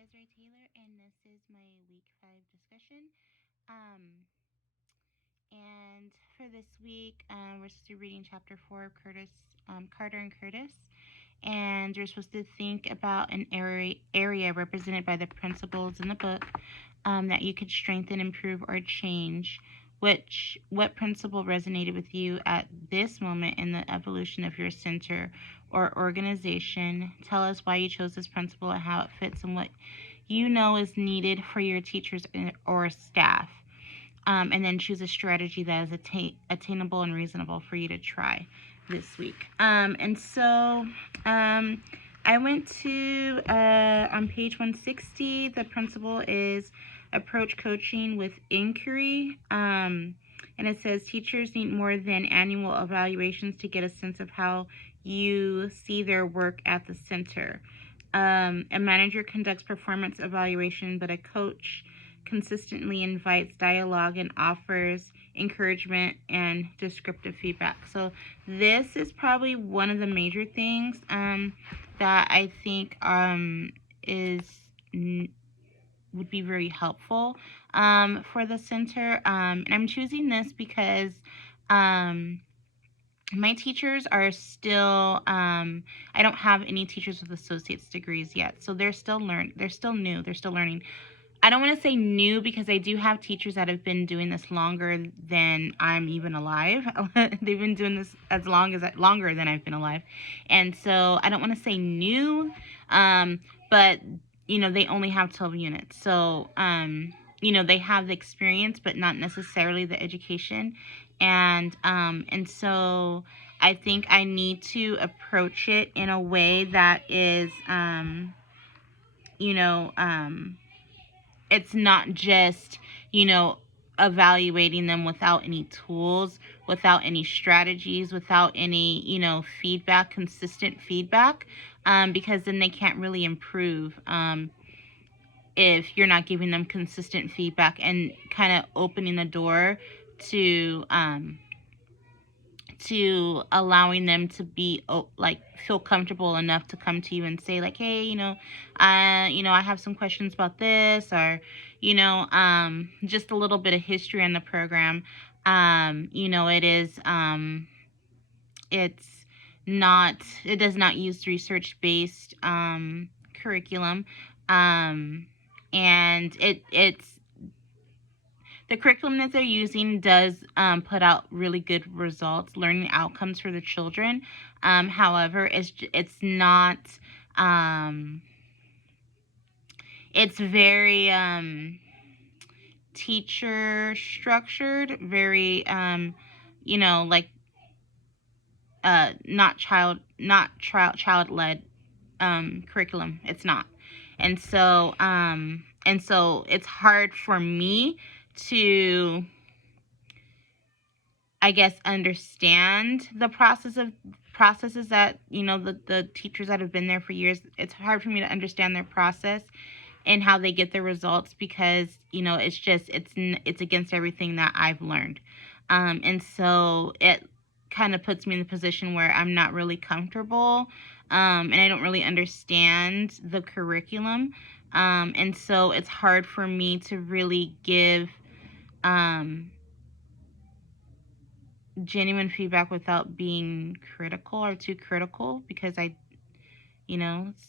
Desiree Taylor, and this is my week 5 discussion. Um, and for this week, we're supposed to be reading chapter 4 of Carter and Curtis. And you're supposed to think about an area represented by the principles in the book that you could strengthen, improve, or change. What principle resonated with you at this moment in the evolution of your center or organization? Tell us why you chose this principle and how it fits and what you know is needed for your teachers or staff. And then choose a strategy that is attainable and reasonable for you to try this week. I went to on page 160. The principle is approach coaching with inquiry. And it says teachers need more than annual evaluations to get a sense of how you see their work at the center. A manager conducts performance evaluation, but a coach consistently invites dialogue and offers encouragement and descriptive feedback. So this is probably one of the major things that I think is would be very helpful for the center. And I'm choosing this because my teachers are still I don't have any teachers with associate's degrees yet, so they're still new, they're still learning. I don't want to say new because I do have teachers that have been doing this longer than I'm even alive. They've been doing this longer than I've been alive, and so I don't want to say new, but they only have 12 units, so they have the experience, but not necessarily the education, and so I think I need to approach it in a way that is you know it's not just, evaluating them without any tools, without any strategies, without any, feedback, consistent feedback, because then they can't really improve if you're not giving them consistent feedback and kind of opening the door to allowing them to be like feel comfortable enough to come to you and say like, hey, I have some questions about this, or just a little bit of history on the program. It's not it does not use research based curriculum, and it's the curriculum that they're using does put out really good results, learning outcomes for the children. However, it's not. It's very teacher structured, very like not child led curriculum. It's not, and so it's hard for me to, I guess, understand the processes that the teachers that have been there for years. It's hard for me to understand their process and how they get their results because it's against everything that I've learned, and so it kind of puts me in the position where I'm not really comfortable, and I don't really understand the curriculum, and so it's hard for me to really give um, genuine feedback without being critical or too critical because it's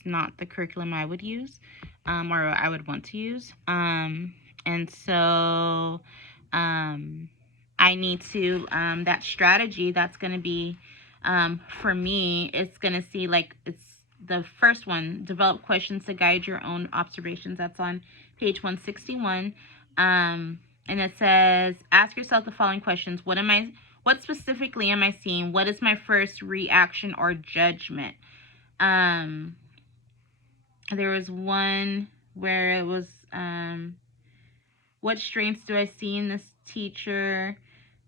not the curriculum I would use, or I would want to use. And so I need to, that strategy that's going to be for me, it's going to see like it's the first one, develop questions to guide your own observations. That's on page 161. And it says, ask yourself the following questions. What specifically am I seeing? What is my first reaction or judgment? There was one where it was, what strengths do I see in this teacher?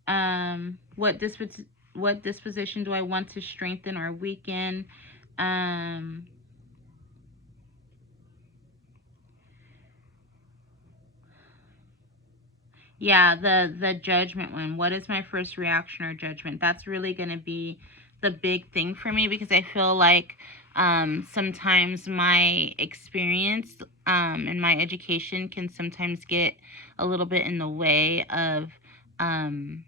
What disposition do I want to strengthen or weaken? Yeah, the judgment one. What is my first reaction or judgment? That's really going to be the big thing for me because I feel like Sometimes my experience and my education can sometimes get a little bit in the way of um,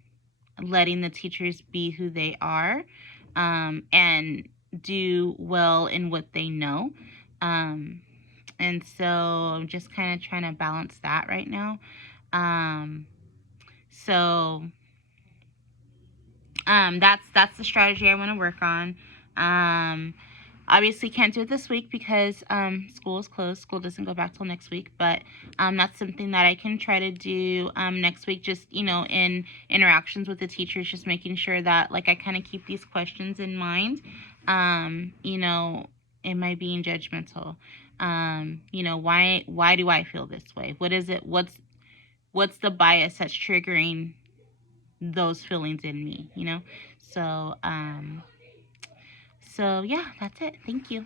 letting the teachers be who they are, and do well in what they know. Um, and so I'm just kind of trying to balance that right now. Um, so that's the strategy I want to work on. Um, Obviously can't do it this week because school is closed. School doesn't go back till next week, but that's something that I can try to do next week. Just in interactions with the teachers, just making sure that like I kind of keep these questions in mind. Am I being judgmental? Why do I feel this way? What is it? What's the bias that's triggering those feelings in me? So yeah, that's it. Thank you.